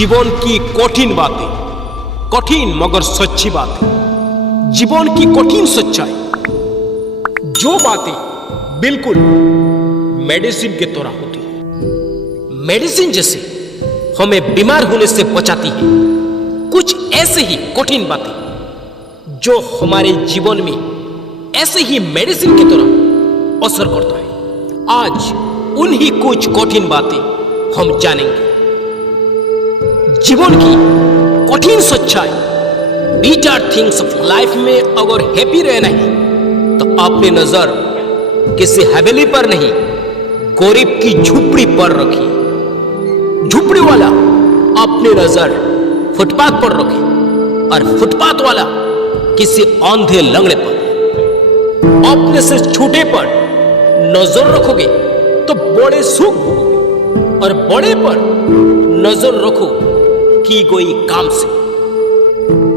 जीवन की कठिन बातें, कठिन मगर सच्ची बातें, जीवन की कठिन सच्चाई, जो बातें बिल्कुल मेडिसिन के तरह होती है। मेडिसिन जैसे हमें बीमार होने से बचाती है, कुछ ऐसे ही कठिन बातें जो हमारे जीवन में ऐसे ही मेडिसिन की तरह असर करता है। आज उन्हीं कुछ कठिन बातें हम जानेंगे। जीवन की कठिन सच्चाई, बिटर थिंग्स ऑफ लाइफ में अगर हैप्पी रहना है तो अपनी नजर किसी हवेली पर नहीं, गरीब की झुपड़ी पर रखिए। झुपड़ी वाला अपनी नजर फुटपाथ पर रखे और फुटपाथ वाला किसी अंधे लंगड़े पर। अपने से छोटे पर नजर रखोगे तो बड़े सुख भोगोगे, और बड़े पर नजर रखो कि कोई काम से।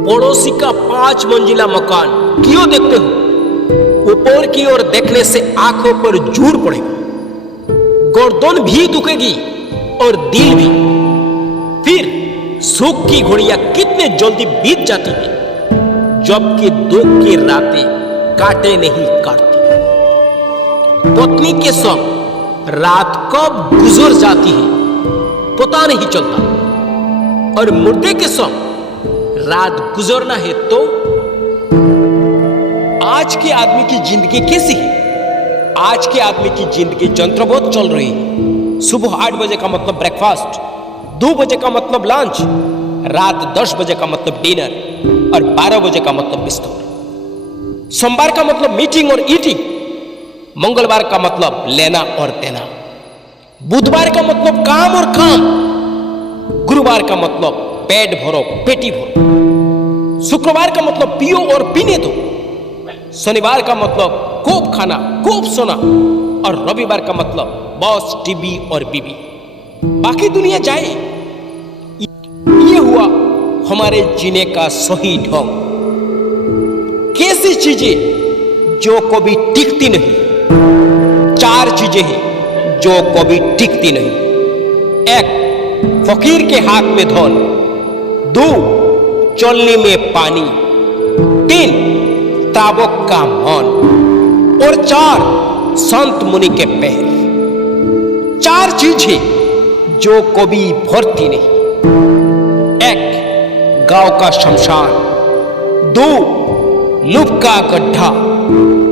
पड़ोसी का 5 मंजिला मकान क्यों देखते हो? ऊपर की ओर देखने से आंखों पर जोर पड़ेगा, गर्दन भी दुखेगी और दिल भी। फिर सुख की घड़ियां कितने जल्दी बीत जाती है, जबकि दुख की रातें काटे नहीं काटती। पत्नी के संग रात कब गुजर जाती है पता नहीं चलता, और मुर्दे के संग रात गुजरना है तो। आज के आदमी की जिंदगी कैसी है? आज के आदमी की जिंदगी जंत्रवत चल रही है। सुबह 8 बजे का मतलब ब्रेकफास्ट, 2 बजे का मतलब लंच, रात 10 बजे का मतलब डिनर, और 12 बजे का मतलब बिस्तर। सोमवार का मतलब मीटिंग और ईटिंग, मंगलवार का मतलब लेना और देना, बुधवार का मतलब काम और काम, गुरुवार का मतलब पेट भरो पेटी भरो, शुक्रवार का मतलब पियो और पीने दो, शनिवार का मतलब खूब खाना खूब सोना, और रविवार का मतलब बॉस टीवी और बीबी। बाकी दुनिया जाए। ये हुआ हमारे जीने का सही ढंग। कैसी चीजें जो कभी टिकती नहीं? 4 चीजें हैं जो कभी टिकती नहीं। 1 फकीर के हाथ में धन, 2 चलनी में पानी, 3 ताबुक का मन, और 4 संत मुनि के पैर। 4 चीजें जो कभी भरती नहीं। 1 गांव का शमशान, 2 लुभ का गड्ढा,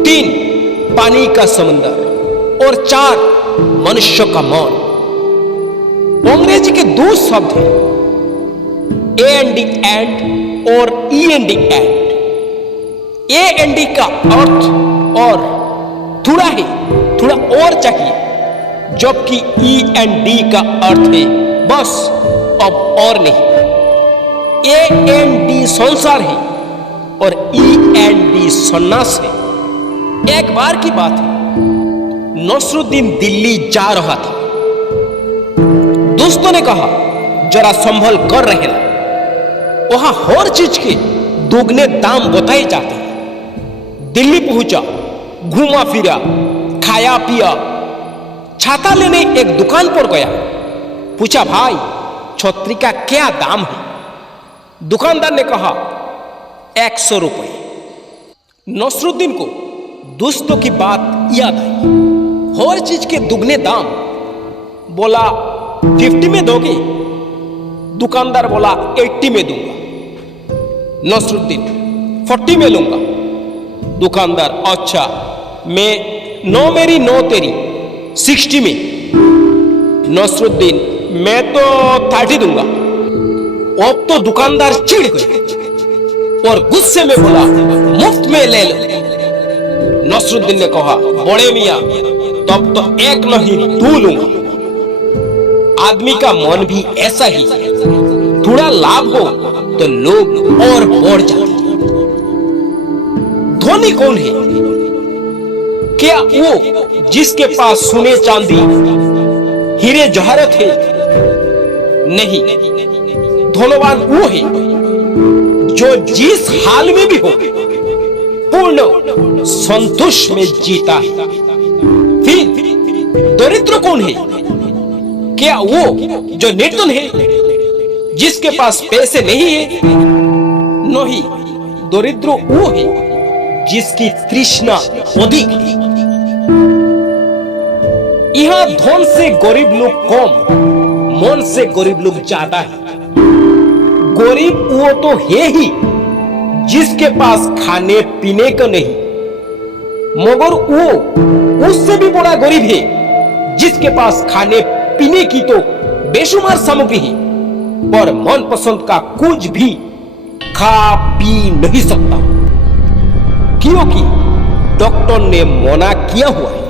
3 पानी का समंदर, और 4 मनुष्य का मौन। अंग्रेजी के 2 शब्द हैं, ए एंड डी एंड और E and D and. A and D का अर्थ और थोड़ा है, थोड़ा और चाहिए, जबकि ई एंड डी का अर्थ है बस, अब और नहीं। ए एंड डी संसार है और ई एंड डी सन्यास है। एक बार की बात है, नसरुद्दीन दिल्ली जा रहा था। दोस्तों ने कहा जरा संभल कर रहना, वहां हर चीज के दोगुने दाम बताए जाते हैं। दिल्ली पहुंचा, घूमा फिरा, खाया पिया। छाता लेने एक दुकान पर गया, पूछा भाई छतरी का क्या दाम है? दुकानदार ने कहा 100 रुपए। नसरुद्दीन को दोस्तों की बात याद आई, हर चीज के दुगने दाम। बोला 50 में दोगे? दुकानदार बोला 80 में दूंगा। नसरुद्दीन 40 में लूंगा। दुकानदार अच्छा, मैं 9 मेरी 9 तेरी, 60 में। नसरुद्दीन मैं तो 30 दूंगा। अब तो दुकानदार चिढ़ गया और गुस्से में बोला मुफ्त में ले लो। नसरुद्दीन ने कहा बड़े मियां तब तो 1 नहीं 2 लूंगा। आदमी का मन भी ऐसा ही, थोड़ा लाभ हो तो लोग और बढ़ जाते हैं। धोनी कौन है? क्या वो जिसके पास सोने चांदी हीरे जवाहरात है? नहीं, धनवान वो है जो जिस हाल में भी हो पूर्ण संतोष में जीता है। फिर दरिद्र कौन है? क्या वो जो निर्धन है, जिसके पास पैसे नहीं है, नहीं, दरिद्र वो है जिसकी तृष्णा अधिक है। यहां धन से गरीब लोग कम, मन से गरीब लोग ज्यादा है। गरीब वो तो है ही जिसके पास खाने पीने का नहीं, मगर वो उससे भी बड़ा गरीब है जिसके पास खाने पीने की तो बेशुमार सामग्री है, पर मनपसंद का कुछ भी खा पी नहीं सकता, क्योंकि डॉक्टर ने मना किया हुआ है।